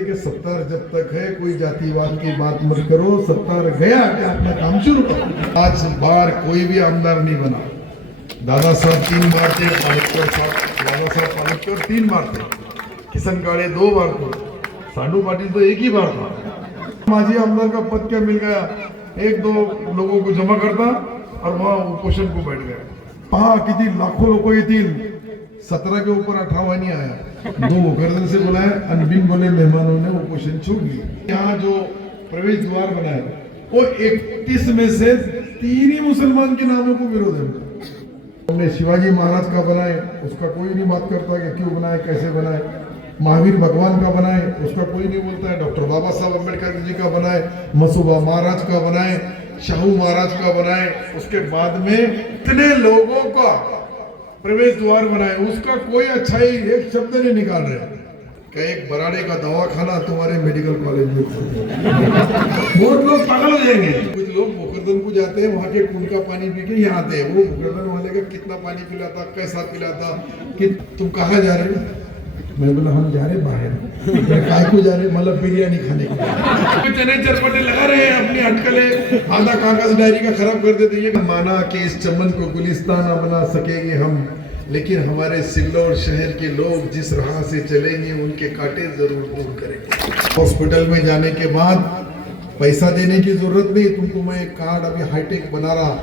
कि सत्तार जब तक है कोई जातिवाद की बात मत करो, सत्तार गया कि अपना काम शुरू करो। 5 बार कोई भी आमदार नहीं बना। दादा साहब 3 बार थे, दादा साहब पालेकर 3 बार थे, किशन काड़े 2 बार थे, सांडू पाटिल तो 1 ही बार था। माजी आमदार का पद क्या मिल गया, 1-2 लोगों को जमा करता और वहां उपोषण को बैठ गया। पहा किती लाखों लोग येतील, 17 के ऊपर 18 नहीं आया। 2 गर्दन से बुलाए, अनबिन बोले मेहमानों ने उपोषण छूट ली। यहाँ जो प्रवेश द्वार बनाया वो 31 में से 3 ही मुसलमान के नामों को विरोध है। हमने शिवाजी महाराज का बनाए, उसका कोई नहीं बात करता कि क्यों बनाए, कैसे बनाए। महावीर भगवान का बनाए, उसका कोई नहीं बोलता है। डॉक्टर बाबा साहब अम्बेडकर जी का बनाए, मसूबा महाराज का बनाए, शाहू महाराज का बनाए, उसके बाद में इतने लोगों का प्रवेश द्वार बनाए, उसका कोई अच्छाई एक शब्द नहीं निकाल रहे। क्या एक बराड़े का दवाखाना तुम्हारे मेडिकल कॉलेज में बहुत लोग पागल हो जाएंगे। कुछ लोग मुकरदम को जाते हैं, वहाँ के कुंड का पानी पी के यहाँ आते हैं। वो मुकरदम वाले का कितना पानी पिलाता, कैसा पिलाता, कि तुम कहाँ जा रहे हो? मैं बोला हम जा रहे बाहर। काय को जा रहे? मतलब बिरयानी खाने को। चने चरपटे लगा रहे हैं, अपनी अटकले आधा कागज डायरी का खराब कर देते। ये माना कि इस चमन को गुलिस्तान न बना सकेंगे हम, लेकिन हमारे सिल्लोड शहर के लोग जिस राह से चलेंगे उनके कांटे जरूर दूर करेंगे। हॉस्पिटल में जाने के बाद पैसा देने की जरूरत नहीं, तुमको मैं एक कार्ड अभी हाईटेक बना रहा।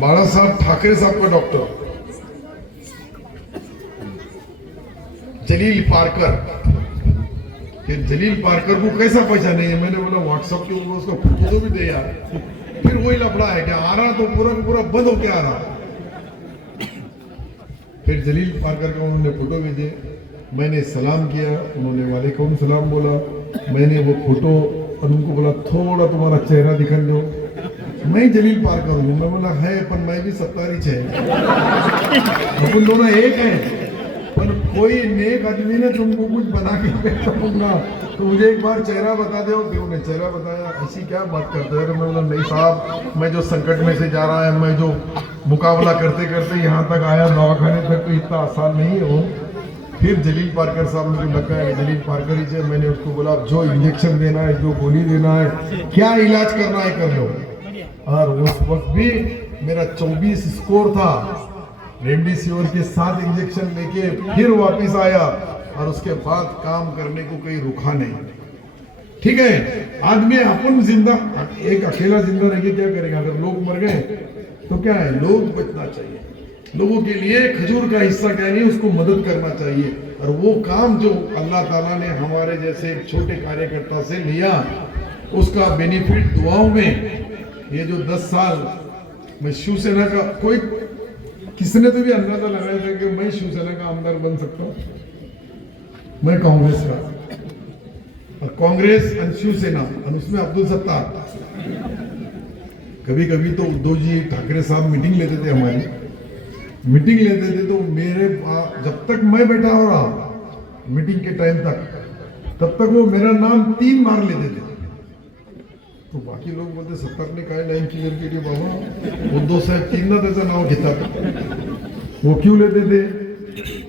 बाला साहब ठाकरे साहब का डॉक्टर जलील पारकर, फिर जलील पारकर को कैसा पहचाने है? मैंने बोला व्हाट्सएप के ऊपर उसका फोटो भी दे यार। फिर वही लफड़ा है कि आ रहा तो पूरा का पूरा बंद होके आ रहा। फिर जलील पारकर का उन्होंने फोटो भेजे, मैंने सलाम किया, उन्होंने वालेकुम सलाम बोला। मैंने वो फोटो और उनको बोला थोड़ा तुम्हारा चेहरा दिखा दो। मैं जलील पारकर हूँ। मैं बोला है पर मैं भी सत्तारी है, अपन दोनों एक हैं। पर कोई नेक आदमी ने तुमको कुछ बना के भेजा तो मुझे एक बार चेहरा बता दो। फिर उन्हें चेहरा बताया, ऐसी क्या बात करते हैं? मैं बोला नहीं साहब, मैं जो संकट में से जा रहा है, मैं जो मुकाबला करते करते यहाँ तक आया दवाखाने तक, तो इतना आसान नहीं हो। फिर जलील पारकर साहब मुझे लगा है जलील पारकर ही से। मैंने उसको बोला जो इंजेक्शन देना है, जो गोली देना है, क्या इलाज करना है कर लो। और उस वक्त भी मेरा 24 स्कोर था। रेमडेसिविर के 7 इंजेक्शन लेके फिर वापस आया और उसके बाद काम करने को कोई रुका नहीं। ठीक है, आदमी अपन जिंदा, एक अकेला जिंदा रह के क्या करेगा? अगर लोग मर गए तो क्या है, लोग बचना चाहिए। लोगों के लिए खजूर का हिस्सा क्या नहीं, उसको मदद करना चाहिए। और वो काम जो अल्लाह ताला ने हमारे जैसे छोटे कार्यकर्ता से लिया, उसका बेनिफिट दुआओं में ये जो 10 साल मैं शिवसेना का, कोई किसने तो भी अंदाजा लगाया था कि मैं शिवसेना का आमदार बन सकता हूँ? मैं कांग्रेस का, और कांग्रेस और शिवसेना और उसमें अब्दुल सत्तार। कभी कभी तो उद्धव जी ठाकरे साहब मीटिंग लेते थे, हमारी मीटिंग लेते थे, तो मेरे जब तक मैं बैठा हो रहा मीटिंग के टाइम तक, तब तक वो मेरा नाम 3 बार लेते थे। तो बाकी लोग बोलते सत्तार ने काय लाईन क्लियर केली बाबा, उद्धव साहेब 3दा त्याचं नाव घेतात। वो क्यों लेते थे?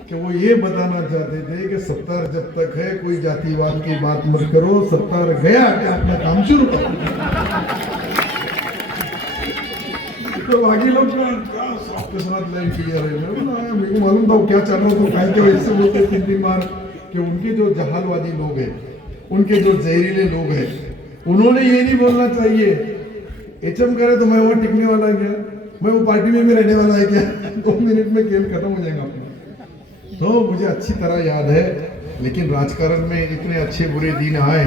कि वो ये बताना चाहते थे कि सत्तार जब तक है कोई जातिवाद की बात मत करो, सत्तार गया कि अपना काम शुरू करो। तो बाकी लोग आपके साथ लाइन क्लियर है, मेरे को मालूम था क्या चल रहा था। कहीं के वजह से बोलते 3 बार कि उनके जो जहालवादी लोग हैं, उनके जो जहरीले लोग हैं, उन्होंने ये नहीं बोलना चाहिए एचएम करे तो मैं वहां टिकने वाला है क्या, मैं वो पार्टी में भी रहने वाला है क्या? 2 मिनट में खेल खत्म हो जाएगा अपना। तो मुझे अच्छी तरह याद है, लेकिन राजकारण में इतने अच्छे बुरे दिन आए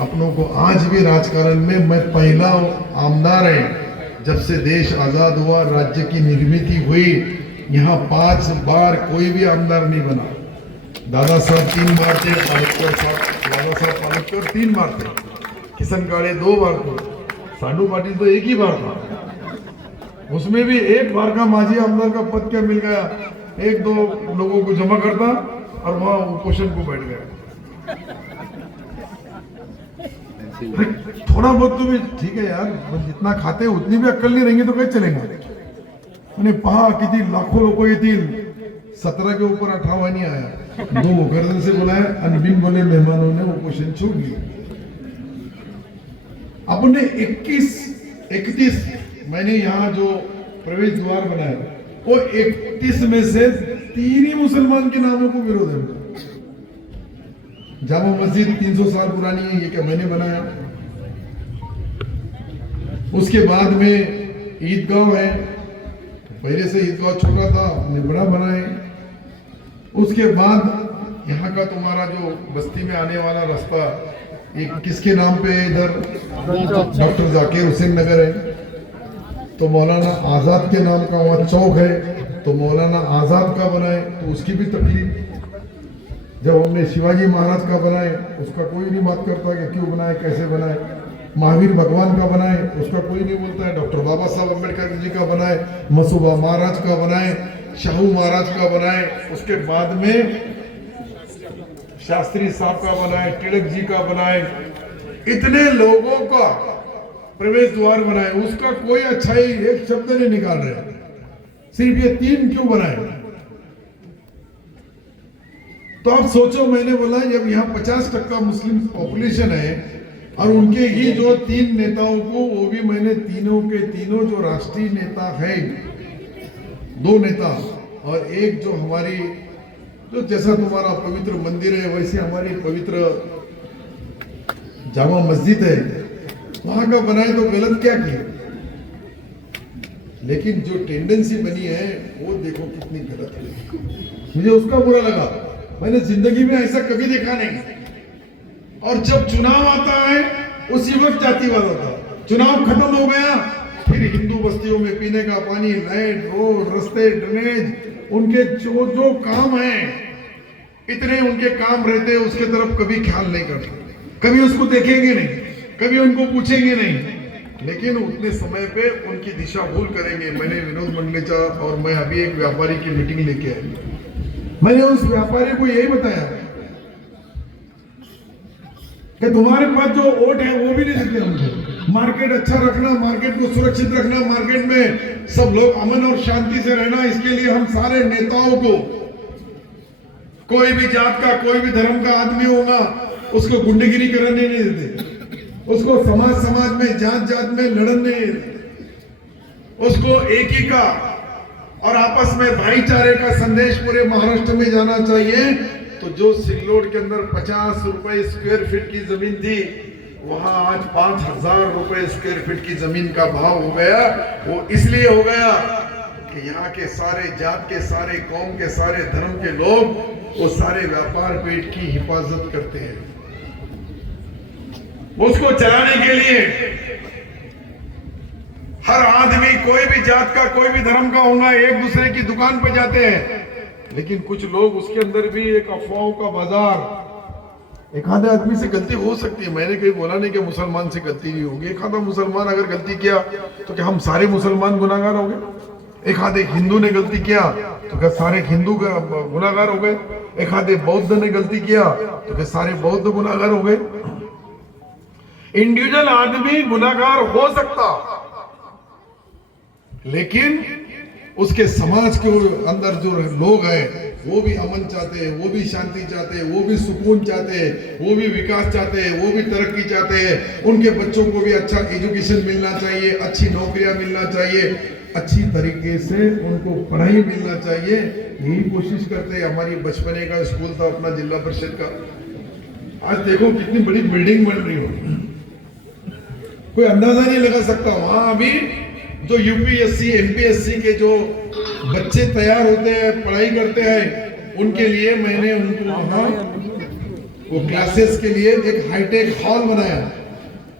अपनों को। आज भी राजकारण में मैं पहला आमदार है जब से देश आजाद हुआ, राज्य की निर्मित हुई। यहाँ 5 बार कोई भी आमदार नहीं बना। दादा साहब 3 बार थे, दादा साहब पालेकर 3 बार थे, किशन काड़े 2 बार थे, सांडू पाटिल तो 1 ही बार था। उसमें भी 1 बार का माजी आमदार का पद क्या मिल गया, 1-2 लोगों को जमा करता और वहां उपोषण को बैठ गया। अरे थोड़ा बहुत तो भी ठीक है यार, जितना खाते उतनी भी अक्कल नहीं रहेंगी तो कैसे चलेगा। आणि पहा किती लाखों लोक येतील, 17 के ऊपर 18 नहीं आया, 2 गर्दन से बुलाया और बिन बोले मेहमानों ने वो क्वेश्चन छोड़ दिए। अपने 31 मैंने यहाँ जो प्रवेश द्वार बनाया वो 31 में से 3 ही मुसलमान के नामों को विरोध है। जामा मस्जिद 300 साल पुरानी है, ये क्या मैंने बनाया। उसके बाद में ईदगाह है, पहले से ईदगाह छोटा था, हमने बड़ा बनाए। उसके बाद यहाँ का तुम्हारा जो बस्ती में आने वाला रास्ता ये किसके नाम पे है? इधर डॉक्टर जाकिर हुसैन नगर है, तो मौलाना आजाद के नाम का वहाँ चौक है, तो मौलाना आजाद का बनाए तो उसकी भी तकलीफ। जब हमने शिवाजी महाराज का बनाए उसका कोई नहीं बात करता कि क्यों बनाए, कैसे बनाए। महावीर भगवान का बनाए उसका कोई नहीं बोलता है। डॉक्टर बाबा साहब अम्बेडकर जी का बनाए, मसूबा महाराज का बनाए, शाहू महाराज का बनाए, उसके बाद में शास्त्री साहब का बनाए, तिलक जी का बनाए, इतने लोगों का प्रवेश द्वार बनाए, उसका कोई अच्छाई एक शब्द नहीं निकाल रहे। सिर्फ ये 3 क्यों बनाए? तो आप सोचो, मैंने बोला जब यहाँ 50% मुस्लिम पॉपुलेशन है और उनके ही जो 3 नेताओं को, वो भी मैंने तीनों के तीनों जो राष्ट्रीय नेता है, 2 नेता और एक जो हमारी जो जैसा तुम्हारा पवित्र मंदिर है वैसे हमारी पवित्र जामा मस्जिद है, वहां का बनाए तो गलत क्या किया। लेकिन जो टेंडेंसी बनी है वो देखो कितनी गलत है, मुझे उसका बुरा लगा। मैंने जिंदगी में ऐसा कभी देखा नहीं। और जब चुनाव आता है उसी वक्त जातिवाद होता है। चुनाव खत्म हो गया, फिर हिंदू बस्तियों में पीने का पानी, लाइट, रोड, रास्ते, ड्रेनेज, उनके जो जो काम है, इतने उनके काम रहते हैं, उसके तरफ कभी ख्याल नहीं करते, कभी उसको देखेंगे नहीं, कभी उनको पूछेंगे नहीं। लेकिन उतने समय पे उनकी दिशा भूल करेंगे। मैंने विनोद मंडलेचा और मैं अभी एक व्यापारी की मीटिंग लेके आया, मैंने उस व्यापारी को यही बताया कि तुम्हारे पास जो वोट है वो भी नहीं देते हमको। मार्केट अच्छा रखना, मार्केट को सुरक्षित रखना, मार्केट में सब लोग अमन और शांति से रहना, इसके लिए हम सारे नेताओं को, कोई भी जात का, कोई भी धर्म का आदमी होगा, उसको गुंडागिरी करने नहीं देते, उसको समाज में, जात में लड़ने, उसको एक ही का और आपस में भाईचारे का संदेश पूरे महाराष्ट्र में जाना चाहिए। तो जो सिल्लोड के अंदर 50 रुपए स्क्वायर फीट की जमीन थी, वहां आज 5000 रुपए स्क्वायर फीट की जमीन का भाव हो गया। वो इसलिए हो गया कि यहाँ के सारे जात के, सारे कौम के, सारे धर्म के लोग वो सारे व्यापार पेट की हिफाजत करते हैं। उसको चलाने के लिए हर आदमी, कोई भी जात का, कोई भी धर्म का होगा, एक दूसरे की दुकान पर जाते हैं। लेकिन कुछ लोग उसके अंदर भी एक अफवाहों का बाजार। एक आधे आदमी से गलती हो सकती है, मैंने कहीं बोला नहीं कि मुसलमान से गलती नहीं होगी। एक आधा मुसलमान अगर गलती किया तो क्या हम सारे मुसलमान गुनाहगार हो गए? एक आधे हिंदू ने गलती किया तो क्या सारे हिंदू गुनाहगार हो गए? एक आधे बौद्ध ने गलती किया तो क्या सारे बौद्ध गुनाहगार हो गए? इंडिविजुअल आदमी गुनाहगार हो सकता, लेकिन उसके समाज के अंदर जो लोग हैं वो भी अमन चाहते हैं, वो भी शांति चाहते हैं, वो भी सुकून चाहते हैं, वो भी विकास चाहते हैं, वो भी तरक्की चाहते हैं। उनके बच्चों को भी अच्छा एजुकेशन मिलना चाहिए, अच्छी नौकरियां मिलना चाहिए, अच्छी तरीके से उनको पढ़ाई मिलना चाहिए। यही कोशिश करते हैं। हमारी बचपने का स्कूल था अपना जिला परिषद का, आज देखो कितनी बड़ी बिल्डिंग बन रही हो, कोई अंदाजा नहीं लगा सकता। वहां अभी जो यूपीएससी एमपीएससी के जो बच्चे तैयार होते हैं, पढ़ाई करते हैं, उनके लिए मैंने उनको वहां वो क्लासेस के लिए एक हाईटेक हॉल बनाया।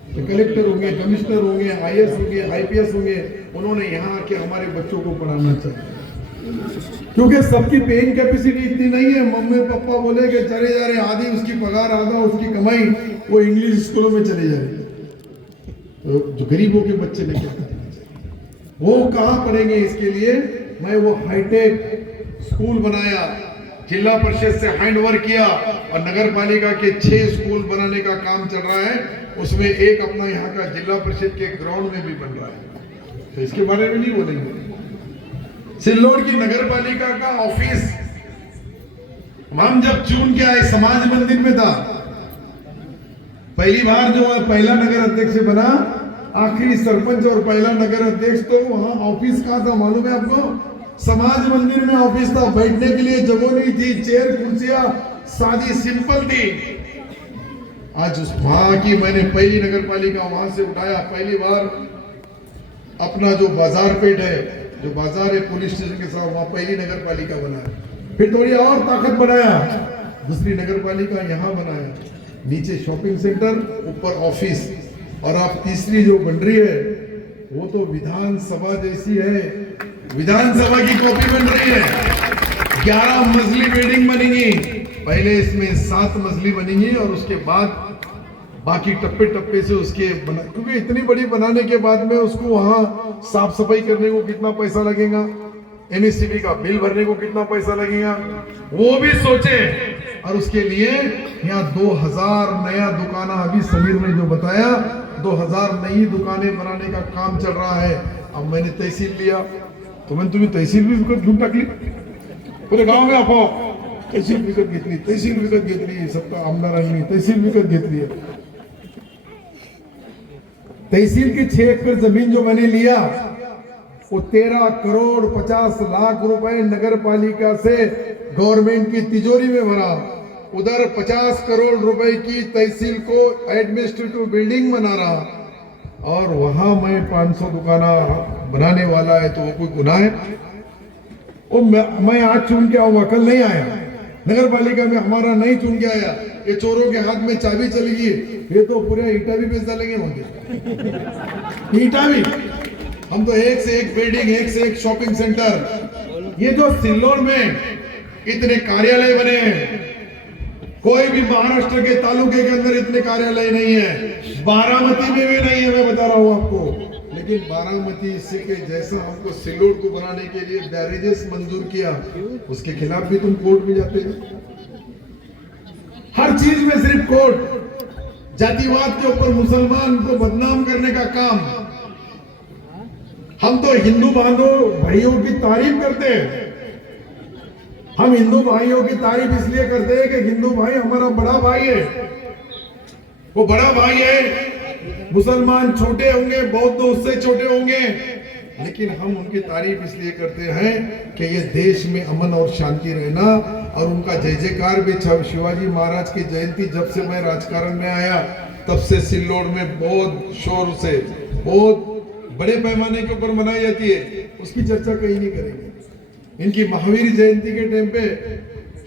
तो कलेक्टर होंगे, कमिश्नर होंगे, आईएएस होंगे, आईपीएस होंगे, उन्होंने यहाँ आके हमारे बच्चों को पढ़ाना चाहिए। क्योंकि सबकी पेइंग कैपेसिटी इतनी नहीं है। मम्मी पापा बोले कि चले जा रहे, आधी उसकी पगार, आधा उसकी कमाई वो इंग्लिश स्कूलों में चले जा रही। तो जो गरीबों के बच्चे ने क्या करना चाहिए, वो कहाँ पढ़ेंगे? इसके लिए मैं वो हाईटेक स्कूल बनाया, जिला परिषद से हैंडओवर किया और नगर पालिका के 6 स्कूल बनाने का काम चल रहा है। उसमें एक अपना यहाँ का जिला परिषद के ग्राउंड में भी बन रहा है, तो इसके बारे में नहीं बोलेंगे। सिल्लोड की नगर पालिका का ऑफिस हम जब चुन के आए समाज मंदिर में था, पहली बार जो पहला नगर अध्यक्ष बना, आखिरी सरपंच और पहला नगर अध्यक्ष, तो वहां ऑफिस कहाँ था मालूम है आपको? समाज मंदिर में ऑफिस था। बैठने के लिए जगह नहीं थी, चेयर कुर्सियां सादी सिंपल थी। आज उस वहां की मैंने पहली नगर पालिका वहां से उठाया। पहली बार अपना जो बाजार पेट है, जो बाजार है पुलिस स्टेशन के साथ, वहां पहली नगर पालिका बनाया। फिर थोड़ी और ताकत बढ़ाया, दूसरी नगर पालिका यहाँ बनाया, नीचे शॉपिंग सेंटर, ऊपर ऑफिस, और अब तीसरी जो बन रही है वो तो विधानसभा जैसी है, विधानसभा की कॉपी बन रही है। 11 मंजिली बिल्डिंग बनेगी, पहले इसमें 7 मंजिली बनेंगी और उसके बाद बाकी टप्पे टप्पे से उसके बना, क्योंकि इतनी बड़ी बनाने के बाद में उसको वहां साफ सफाई करने को कितना पैसा लगेगा, एमएससीबी का बिल भरने को कितना पैसा लगेगा, वो भी सोचे। और उसके लिए यहाँ 2000 नया दुकान, अभी समीर ने जो बताया 2000 नई दुकानें बनाने का काम चल रहा है। अब मैंने तहसील लिया, तो मैंने तुम्हें तहसील भी विकत घेऊन टाकली, पूरे गाव में आपोआप तहसील विकत घेतली, तहसील विकत घेतली, सबका आमदारांनी तहसील विकत घेतली है। तहसील की 6 एकड़ जमीन जो मैंने लिया वो 13 करोड़ 50 लाख रुपए नगर पालिका से गवर्नमेंट की तिजोरी में भरा। उधर 50 करोड़ रुपए की तहसील को एडमिनिस्ट्रेटिव बिल्डिंग बना रहा, और वहां मैं 500 दुकाना बनाने वाला है, तो वो कोई गुनाह है? वो मैं आज चुन के आऊंगा, कल नहीं आया। नगर पालिका में हमारा नहीं चुन के आया, ये चोरों के हाथ में चाबी चली गई, ये तो पूरा ईटा भी बेच डालेंगे वहां, ईटा भी। हम तो एक से एक बिल्डिंग, एक से एक शॉपिंग सेंटर। ये जो सिल्लोड में इतने कार्यालय बने हैं, कोई भी महाराष्ट्र के तालुके के अंदर इतने कार्यालय नहीं है, बारामती में भी नहीं है, मैं बता रहा हूं आपको। लेकिन बारामती से के जैसा हमको सिल्लोड को बनाने के लिए बैरेजेस मंजूर किया, उसके खिलाफ भी तुम कोर्ट में जाते हो। हर चीज में सिर्फ कोर्ट। जातिवाद के ऊपर मुसलमान को बदनाम करने का काम। हम तो हिंदू भाइयों की तारीफ करते हैं। हम हिंदू भाइयों की तारीफ इसलिए करते हैं कि हिंदू भाई हमारा बड़ा भाई है, वो बड़ा भाई है। मुसलमान छोटे होंगे, बौद्ध उससे छोटे होंगे, लेकिन हम उनकी तारीफ इसलिए करते हैं कि ये देश में अमन और शांति रहना, और उनका जय जयकार भी। शिवाजी महाराज की जयंती जब से मैं राजकारण में आया तब से सिल्लोड में बहुत शोर से, बहुत बड़े पैमाने के ऊपर मनाई जाती है। उसकी चर्चा कहीं नहीं करेंगे। इनकी महावीर जयंती के टाइम पे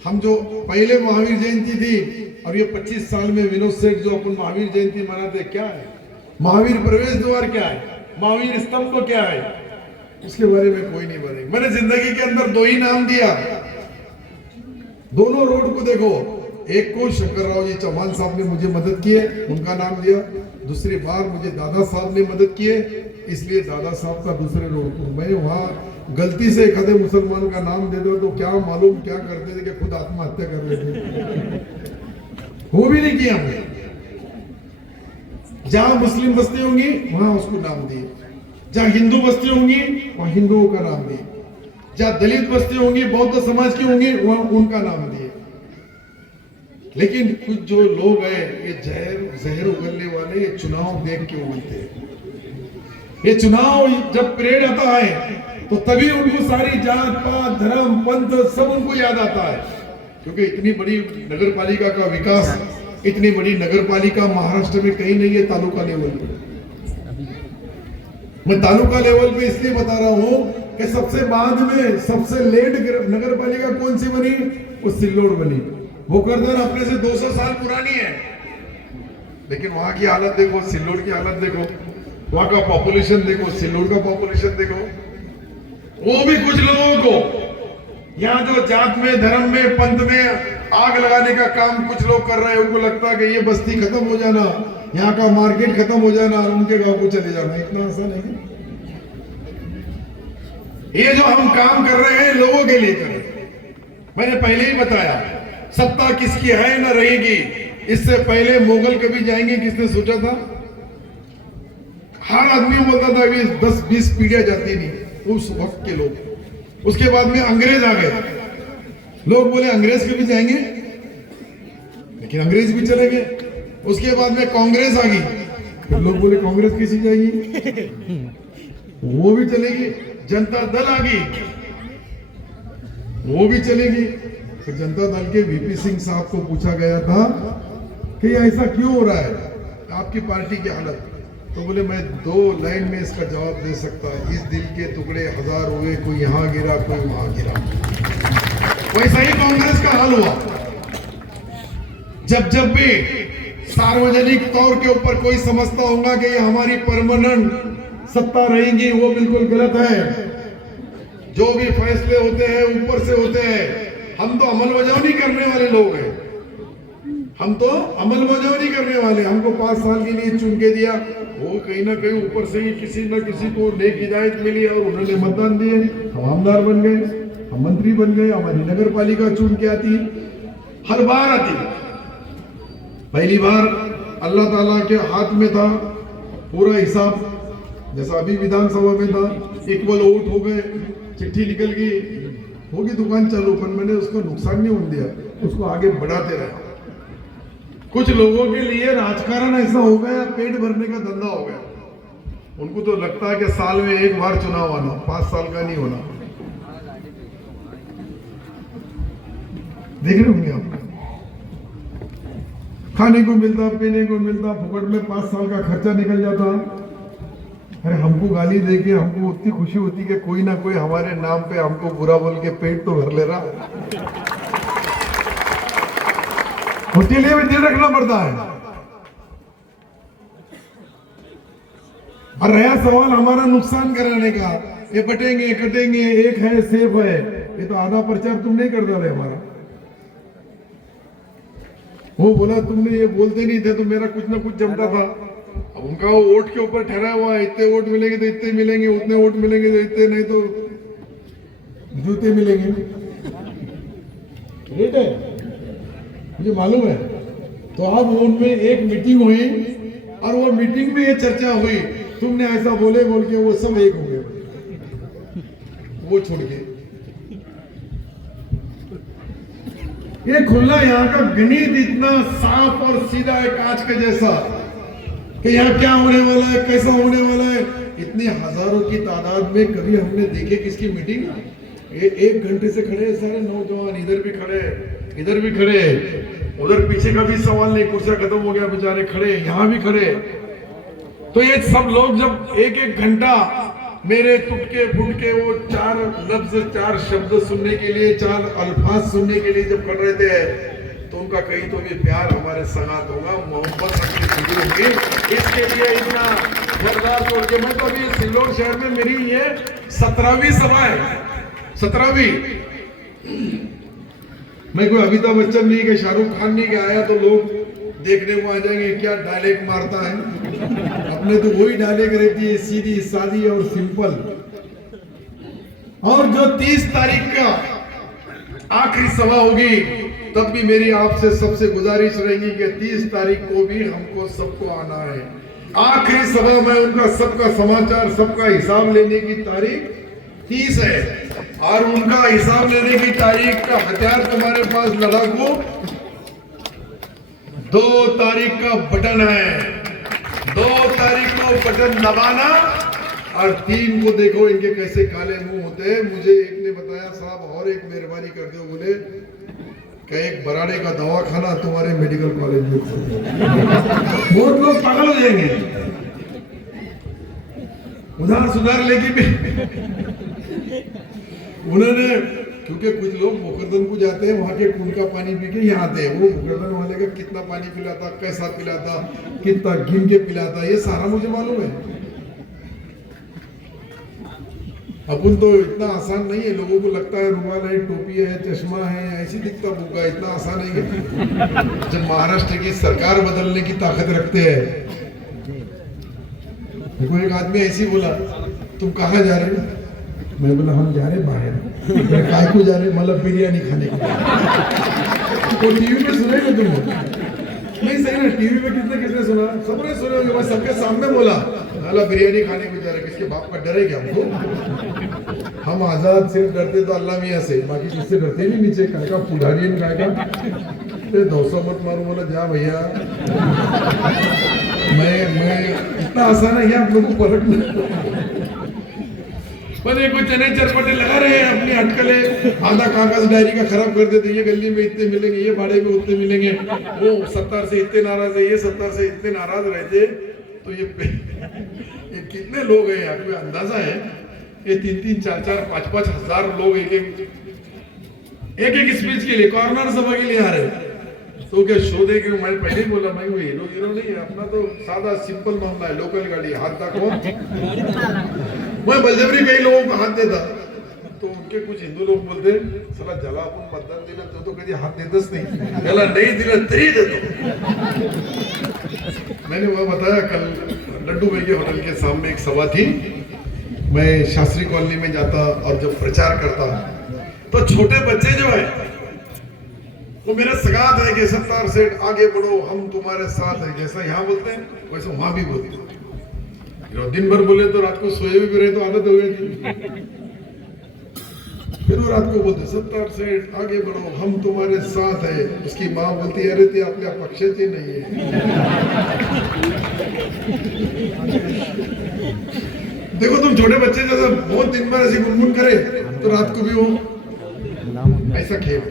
हम जो पहले महावीर जयंती थी, और ये 25 साल में विनोद सेठ जो अपन महावीर जयंती मनाते, क्या है महावीर प्रवेश द्वार, क्या है महावीर स्तंभ क्या है, इसके बारे में कोई नहीं बोलेगा। मैंने जिंदगी के अंदर 2 ही नाम दिया, दोनों रोड को देखो। एक को शंकरराव जी चौहान साहब ने मुझे मदद की है, उनका नाम दिया। दूसरी बार मुझे दादा साहब ने मदद की है, इसलिए दादा साहब का दूसरे रोड को। मैं वहां गलती से एक आधे मुसलमान का नाम दे दो तो क्या मालूम क्या करते थे कि खुद आत्महत्या कर लेते। वो भी नहीं किया हमने। जहां मुस्लिम बस्ती होंगी वहां उसको नाम दिए, जहां हिंदू बस्ती होंगी वहां हिंदुओं का नाम दिए, जहां दलित बस्ती होंगी, बौद्ध समाज की होंगी, वहां उनका नाम दिए। लेकिन कुछ जो लोग हैं, ये जहर उगलने वाले, ये चुनाव देख के उगलते हैं। ये चुनाव जब परेड आता है तो तभी उनको सारी जात पात धर्म पंथ सब उनको याद आता है, क्योंकि इतनी बड़ी नगर पालिका का विकास, इतनी बड़ी नगर पालिका महाराष्ट्र में कहीं नहीं है तालुका लेवल पे। मैं तालुका लेवल पे इसलिए बता रहा हूं कि सबसे बाद में सबसे लेट नगर पालिका कौन सी बनी, वो सिल्लोड बनी। भोकरदन अपने से 200 साल पुरानी है, लेकिन वहां की हालत देखो, सिल्लोड की हालत देखो, वहां का पॉपुलेशन देखो, सिल्लोड का पॉपुलेशन देखो। वो भी कुछ लोगों को यहाँ जो जात में, धर्म में, पंथ में आग लगाने का काम कुछ लोग कर रहे हैं। उनको लगता है कि ये बस्ती खत्म हो जाना, यहाँ का मार्केट खत्म हो जाना और उनके गांव को चले जाना, इतना आसान है। ये जो हम काम कर रहे हैं लोगों के लिए कर रहे हैं। मैंने पहले ही बताया, सत्ता किसकी है न रहेगी, इससे पहले मुगल कभी जाएंगे किसने सोचा था? हर आदमी बोलता था कि 10-20 पीढ़ियां जाती नहीं, उस वक्त के लोग। उसके बाद में अंग्रेज आ गए, लोग बोले अंग्रेज कभी जाएंगे, लेकिन अंग्रेज भी चले गए। उसके बाद में कांग्रेस आ गई, फिर लोग बोले कांग्रेस कैसी जाएगी, वो भी चलेगी। जनता दल आ गई, वो भी चलेगी। फिर जनता दल के वीपी सिंह साहब को पूछा गया था कि ऐसा क्यों हो रहा है आपकी पार्टी की हालत, तो बोले मैं 2 लाइन में इसका जवाब दे सकता है, इस दिल के टुकड़े 1000 हुए, कोई यहाँ गिरा कोई वहां गिरा। वैसा ही कांग्रेस का हाल हुआ। जब भी सार्वजनिक तौर के ऊपर कोई समझता होगा कि ये हमारी परमानेंट सत्ता रहेगी, वो बिल्कुल गलत है। जो भी फैसले होते हैं ऊपर से होते हैं, हम तो अमल बजावनी करने वाले लोग हैं, हम तो अमल बजावनी करने वाले। हमको 5 साल के लिए चुन के दिया, वो कहीं ना कहीं ऊपर से ही किसी न किसी को नेक हिदायत मिली और उन्होंने मतदान दिए, हम आमदार बन गए, हम मंत्री बन गए, हमारी नगर पालिका चुन के आती, हर बार आती। पहली बार अल्लाह ताला के हाथ में था पूरा हिसाब, जैसा अभी विधानसभा में था, इक्वल वोट हो गए, चिट्ठी निकल गई, होगी दुकान चालू, पर मैंने उसको नुकसान नहीं होने दिया, उसको आगे बढ़ाते रहा। कुछ लोगों के लिए राजकारण ऐसा हो गया, पेट भरने का धंधा हो गया। उनको तो लगता है कि साल में 1 बार चुनाव आना, 5 साल का नहीं होना। देख रहे होंगे आप, खाने को मिलता, पीने को मिलता, फुकट में 5 साल का खर्चा निकल जाता। अरे हमको गाली दे के हमको उतनी खुशी होती कि कोई ना कोई हमारे नाम पे हमको बुरा बोल के पेट तो भर ले रहा, उसके लिए भी दिल रखना पड़ता है। और रहा सवाल हमारा नुकसान कराने का, ये बटेंगे कटेंगे, एक है सेफ है, ये तो आधा प्रचार तुम नहीं कर डाले हमारा। वो बोला तुमने ये बोलते नहीं थे तो मेरा कुछ ना कुछ जमता था। अब उनका वो वोट के ऊपर ठहरा हुआ है, इतने वोट मिलेंगे तो इतने मिलेंगे, उतने वोट मिलेंगे तो इतने, नहीं तो जूते मिलेंगे। रेट है, मुझे मालूम है। तो अब उनमें एक मीटिंग हुई और वो मीटिंग में ये चर्चा हुई, तुमने ऐसा बोले बोल के वो सब एक हो गए, वो छोड़ के। ये खुला यहाँ का गणित इतना साफ और सीधा है कांच के जैसा कि यहाँ क्या होने वाला है, कैसा होने वाला है। इतने हजारों की तादाद में कभी हमने देखे किसकी मीटिंग? 1 घंटे से खड़े हैं सारे नौजवान, इधर भी खड़े, इधर भी खड़े, उधर पीछे का भी सवाल नहीं, कुर्सियां खत्म हो गया, बेचारे खड़े, यहाँ भी खड़े। तो ये सब लोग जब 1-1 घंटा मेरे टुटके फुटके वो 4 लफ्ज, 4 शब्द सुनने के लिए, 4 अल्फाज सुनने के लिए जब खड़ रहे थे, तो उनका कहीं तो भी प्यार हमारे संगात होगा, मोहब्बत हमसे होगी। इसके लिए इतना बर्दाश्त छोड़ के, मैं तो अभी सिल्लोर शहर में मेरी ये 17वीं सभा है, 17वीं। मैं कोई अमिताभ बच्चन नहीं कि शाहरुख खान नहीं कि आया तो लोग देखने को आ जाएंगे क्या डायलेक्ट मारता है। अपने तो वही डायलेक्ट रहती है, सीधी सादी और सिंपल। और जो 30 तारीख का आखिरी सभा होगी, तब भी मेरी आपसे सबसे गुजारिश रहेगी कि 30 तारीख को भी हमको सबको आना है। आखिरी सभा में उनका सबका समाचार, सबका हिसाब लेने की तारीख 30 है, और उनका हिसाब लेने की तारीख का हथियार तुम्हारे पास लड़ाकू 2 तारीख का बटन है। 2 तारीख को बटन दबाना, और 3 को देखो इनके कैसे काले मुंह होते हैं। मुझे एक ने बताया, साहब और एक मेहरबानी कर दो, बोले कि एक बराड़े का दवाखाना तुम्हारे मेडिकल कॉलेज में बहुत लोग पागल हो जाएंगे। उधार सुधार लेके भी उन्होंने, क्योंकि कुछ लोग मुकरदम को जाते हैं, वहां के कुंड का पानी पी के यहाँ आते हैं। वो मुकरदम वाले का कितना पानी पिलाता, कैसा पिलाता, कितना गिन के पिलाता, ये सारा मुझे मालूम है। अपन तो इतना आसान नहीं है, लोगों को लगता है रुमाल है, टोपी है, चश्मा है, ऐसी दिखता भूखा, इतना आसान नहीं है। जब महाराष्ट्र की सरकार बदलने की ताकत रखते हैं। देखो एक आदमी ऐसी बोला, तुम कहाँ जा रहे हो? मैं बोला हम जा रहे बाहर। काय को जा रहे? मतलब बिरयानी खाने के लिए। तो टीवी में सुने ना तुम, नहीं सही ना, टीवी में किसने किसने सुना, सबने सुने होंगे, मैं सबके सामने बोला अल्लाह बिरयानी खाने को जा रहे, किसके बाप का डर है क्या हमको? हम आजाद सिर्फ डरते तो अल्लाह मियाँ से, बाकी किससे डरते नहीं। नीचे काय का पुजारी काय का दोस्तों मत मारो, बोला जा भैया, मैं इतना आसान है आप लोगों को पलटना। पर ये कोई चने चरपटे लगा रहे हैं अपनी अटकले, आधा कागज डायरी का खराब कर देते, ये गली में इतने मिलेंगे, ये भाड़े में उतने मिलेंगे, वो 70 से इतने नाराज है, ये 70 से इतने नाराज रहते। तो ये कितने लोग हैं, आपको अंदाजा है? ये 3-3, 4-4, 5-5 हजार लोग एक स्पीच के लिए, कॉर्नर सभा के लिए आ रहे हैं। तो क्या शो दे के मैं पहले ही बोला, मैं हीरो नहीं है, अपना तो सादा सिंपल मामला है, लोकल गाड़ी, हाथ तक हो। मैं बलजबरी कई लोगों को हाथ देता, तो उनके कुछ हिंदू लोग बोलते साला ज्याला आपण मतदान दिलं तो कधी हात देतच नाही, त्याला नहीं दिलं तरी देतो। मैंने वो बताया, कल लड्डू भाई के होटल के सामने एक सभा थी, मैं शास्त्री कॉलोनी में जाता और जब प्रचार करता तो छोटे बच्चे जो है वो मेरा सगात है कि 70 सेठ आगे बढ़ो, हम तुम्हारे साथ हैं, जैसा यहाँ बोलते हैं वैसे वहां भी बोलते हैं। दिन भर बोले तो रात को सोए भी रहे तो आदत हो गई। फिर वो रात को बोलते 70 सेठ आगे बढ़ो, हम तुम्हारे साथ है। उसकी माँ बोलती है अरे ते आपल्या पक्षाची नहीं है। देखो तुम छोटे बच्चे जैसा बहुत दिन भर ऐसी गुनगुन करे तो रात को भी वो ऐसा खेल।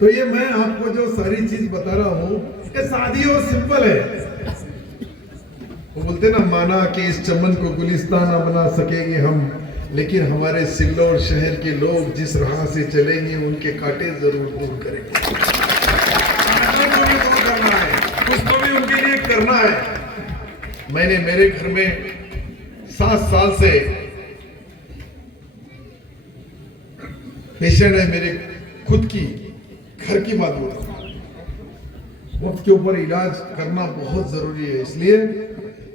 तो ये मैं आपको जो सारी चीज बता रहा हूँ ये सादी और सिंपल है। वो बोलते ना, माना कि इस चमन को गुलिस्तान न बना सकेंगे हम, लेकिन हमारे सिल्लोड शहर के लोग जिस राह से चलेंगे उनके कांटे जरूर दूर करेंगे। कुछ तो भी उनके लिए करना है। मैंने मेरे घर में 7 साल से पेशेंट है, मेरे खुद की घर की बात बोलता हूं, वक्त के ऊपर इलाज करना बहुत जरूरी है। इसलिए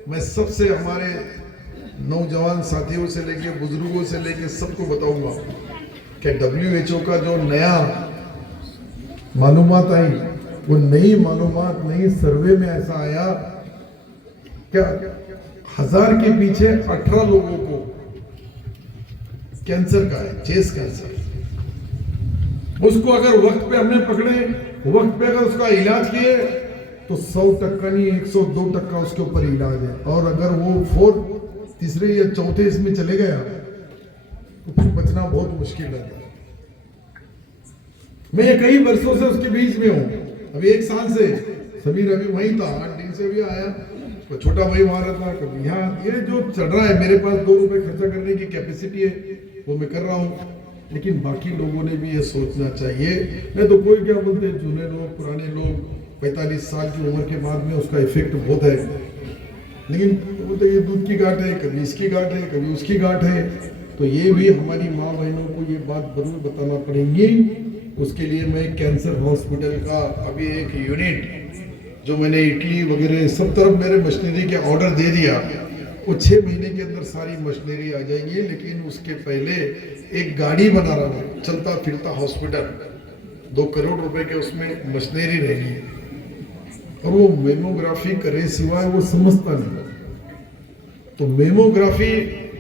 मैं सबसे हमारे नौजवान साथियों से लेके बुजुर्गों से लेके सबको बताऊंगा कि WHO का जो नया मालूमात आई, वो नई मालूमात नई सर्वे में ऐसा आया क्या 1000 के पीछे 18 लोगों को कैंसर का है, चेस्ट कैंसर। उसको अगर वक्त पे हमने पकड़े, वक्त पे अगर उसका इलाज किए तो 100% नहीं 102% उसके ऊपर इलाज है। और अगर वो तीसरे या चौथे इसमें चले गया तो फिर बचना बहुत मुश्किल रहता है। मैं कई वर्षों से उसके बीच में हूँ। अभी 1 साल से समीर अभी वहीं था, 8 दिन से भी आया, तो छोटा भाई वहां रहता, कभी यहाँ। ये जो चल रहा है, मेरे पास 2 रुपए खर्चा करने की कैपेसिटी है, वो मैं कर रहा हूँ। लेकिन बाकी लोगों ने भी ये सोचना चाहिए। नहीं तो कोई क्या बोलते हैं, जूने लोग, पुराने लोग 45 साल की उम्र के बाद में उसका इफेक्ट बहुत है। लेकिन बोलते ये दूध की गांठ है, कभी इसकी गांठ है, कभी उसकी गांठ है। तो ये भी हमारी माँ बहनों को ये बात जरूर बताना पड़ेगी। उसके लिए मैं कैंसर हॉस्पिटल का अभी एक यूनिट जो मैंने इटली वगैरह सब तरफ मेरे मशीनरी के ऑर्डर दे दिया, वो 6 महीने के अंदर सारी मशीनरी आ जाएगी। लेकिन उसके पहले एक गाड़ी बना रहा हूँ, चलता फिरता हॉस्पिटल, 2 करोड़ रुपए के उसमें मशीनरी रहेगी। और वो मेमोग्राफी करे सिवाय वो समझता नहीं। तो मेमोग्राफी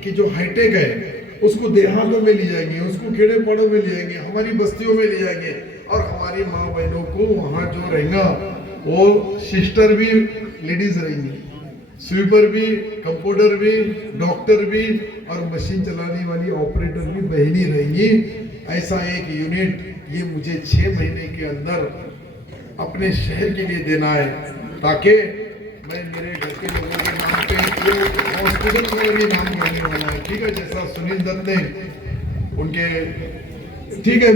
की जो हाईटेक है उसको देहातों में ले जाएंगे, उसको खेड़े पाड़ों में ले जाएंगे, हमारी बस्तियों में ले जाएंगे। और हमारी माँ बहनों को वहाँ जो रहेगा वो सिस्टर भी लेडीज रहेंगी, स्वीपर भी, कंपाउंडर भी, डॉक्टर भी और मशीन चलाने वाली ऑपरेटर भी बहनी रहेंगी। ऐसा एक यूनिट ये मुझे 6 महीने के अंदर अपने शहर के लिए देना है, ताकि मैं मेरे घर के लोगों के नाम पे हॉस्पिटल का भी नाम करने वाला है। ठीक है, जैसा सुनील दत्त ने उनके, ठीक है,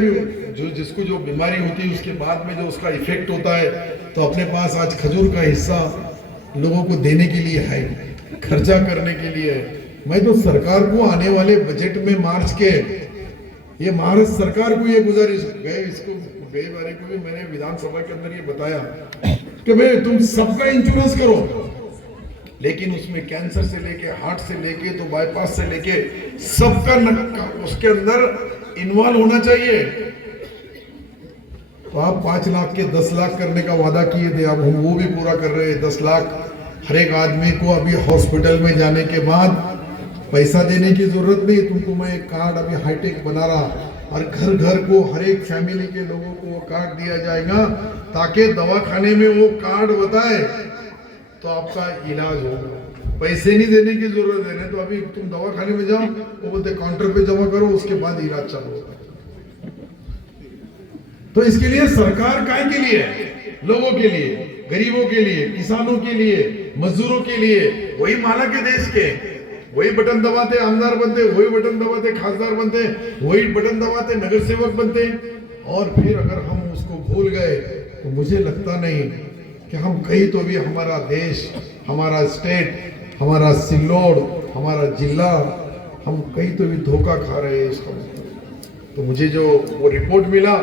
जो जिसको जो बीमारी होती है उसके बाद में जो उसका इफेक्ट होता है, तो अपने पास आज खजूर का हिस्सा लोगों को देने के लिए है, खर्चा करने के लिए है। मैं तो सरकार को आने वाले बजट में मार्च के ये महाराष्ट्र सरकार को ये गुजारिश गए बारे को भी मैंने विधानसभा के अंदर ये बताया कि भाई तुम सबका इंश्योरेंस करो, लेकिन उसमें कैंसर से लेके, हार्ट से लेके, तो बाईपास से लेके सबका उसके अंदर इन्वॉल्व होना चाहिए। तो आप 5 लाख के 10 लाख करने का वादा किए थे, अब हम वो भी पूरा कर रहे हैं। 10 लाख हर एक आदमी को अभी हॉस्पिटल में जाने के बाद पैसा देने की जरूरत नहीं, तुमको मैं एक कार्ड अभी हाईटेक बना रहा और घर घर को हर एक फैमिली के लोगों को वो कार्ड दिया जाएगा, ताकि दवाखाने में वो कार्ड बताए तो आपका इलाज होगा। पैसे नहीं देने की जरूरत है, नहीं तो अभी तुम दवाखाने में जाओ, वो बोलते काउंटर पे जमा करो, उसके बाद इलाज चालू होगा। तो इसके लिए सरकार काय के लिए? लोगों के लिए, गरीबों के लिए, किसानों के लिए, मजदूरों के लिए। वही मालक है देश के, वही बटन दबाते आमदार बनते, वही बटन दबाते खासदार बनते, वही बटन दबाते नगर सेवक बनते। और फिर अगर हम उसको भूल गए तो मुझे लगता नहीं कि हम कहीं तो भी हमारा देश, हमारा स्टेट, हमारा सिल्लोड, हमारा जिला, हम कहीं तो भी धोखा खा रहे हैं इसका। तो मुझे जो वो रिपोर्ट मिला,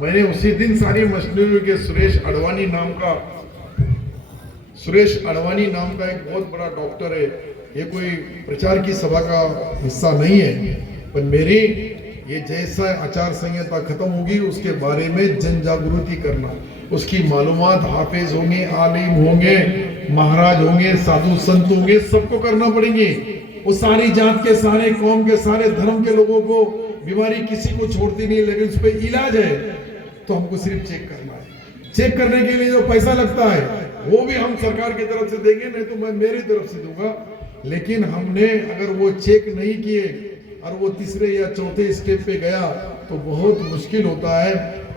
मैंने उसी दिन सारी मशीनरी के सुरेश अडवाणी नाम का एक बहुत बड़ा डॉक्टर है, ये कोई प्रचार की सभा का हिस्सा नहीं है, पर मेरी ये जैसा आचार संहिता खत्म होगी उसके बारे में जन जागृति करना, उसकी मालूमात हाफिज होंगे, आलिम होंगे, महाराज होंगे, साधु संत होंगे, सबको करना पड़ेगी। वो सारी जात के, सारे कौम के, सारे धर्म के लोगों को, बीमारी किसी को छोड़ती नहीं, लेकिन उस पर इलाज है तो हमको सिर्फ चेक करना है। चेक करने के लिए जो पैसा लगता है वो भी हम सरकार की तरफ से देंगे, नहीं तो मैं मेरी तरफ से दूंगा। लेकिन हमने अगर वो चेक नहीं किए और वो तीसरे या चौथे स्टेप पे गया तो बहुत मुश्किल होता है।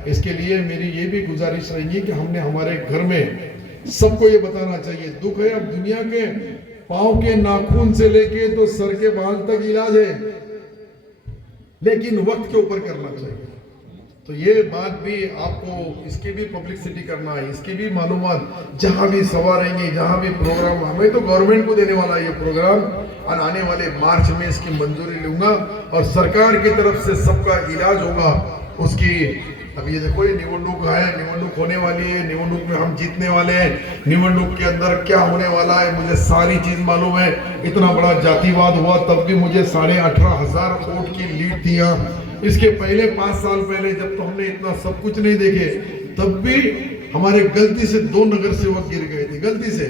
इसके लिए मेरी ये भी गुजारिश रहेगी कि हमने हमारे घर में सबको ये बताना चाहिए, दुख है अब दुनिया के पाँव के नाखून से लेके तो सर के बाल तक इलाज है, लेकिन वक्त के ऊपर करना चाहिए। तो ये बात भी आपको, इसकी भी पब्लिसिटी करना है, इसकी भी मालूमात, जहां भी सभा रहेंगे, जहां भी प्रोग्राम, हमें तो गवर्नमेंट को देने वाला ये प्रोग्राम, और आने वाले मार्च में इसकी मंजूरी लूंगा और सरकार की तरफ से सबका इलाज होगा उसकी। अभी ये देखो, ये निवडणूक है, निवडणूक होने वाली है, निवडणूक में हम जीतने वाले हैं, निवडणूक के अंदर क्या होने वाला है मुझे सारी चीज मालूम है। इतना बड़ा जातिवाद हुआ तब भी मुझे 18,500 वोट की लीड दिया। इसके पहले 5 साल पहले जब तो हमने इतना सब कुछ नहीं देखे, तब भी हमारे गलती से 2 नगर सेवक गिर गए थे, गलती से,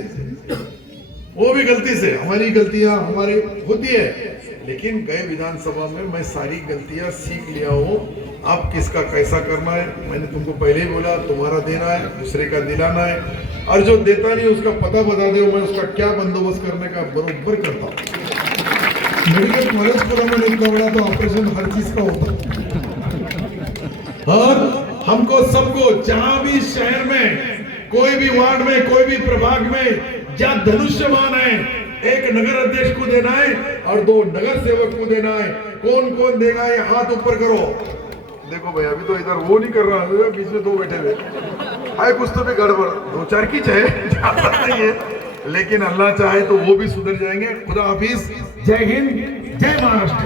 वो भी गलती से। हमारी गलतियां हमारी होती है, लेकिन गए विधानसभा में मैं सारी गलतियां सीख लिया हूँ। अब किसका कैसा करना है मैंने तुमको पहले ही बोला, तुम्हारा देना है, दूसरे का दिलाना है, और जो देता नहीं उसका पता बता दो, मैं उसका क्या बंदोबस्त करने का बरोबर करता हूँ। मेडिकल कॉलेज पूरा में नहीं बड़ा तो ऑपरेशन हर चीज का होता है। और हमको सबको जहां भी शहर में, कोई भी वार्ड में, कोई भी प्रभाग में जहां धनुष्यमान है, एक नगर अध्यक्ष को देना है और 2 नगर सेवक को देना है। कौन कौन देगा ये हाथ ऊपर करो। देखो भाई, अभी तो इधर वो नहीं कर रहा है, बीच में 2 बैठे हुए है, कुछ तो भी गड़बड़, 2-4 की चाहे ज्यादा नहीं है, लेकिन अल्लाह चाहे तो वो भी सुधर जाएंगे। खुदा हाफिज, जय हिंद, जय महाराष्ट्र।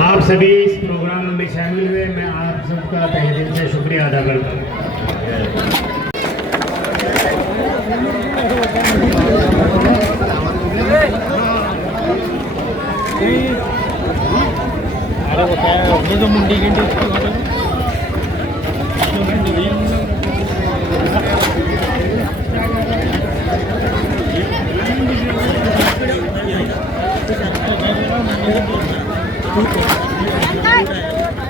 आप सभी इस प्रोग्राम में शामिल हुए, मैं आप सबका तहे दिल से शुक्रिया अदा करता हूँ। अरे वो क्या है, अपने जो मुंडी घंटी उसकी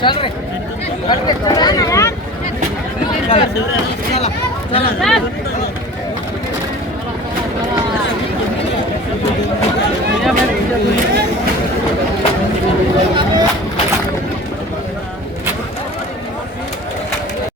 चल रहे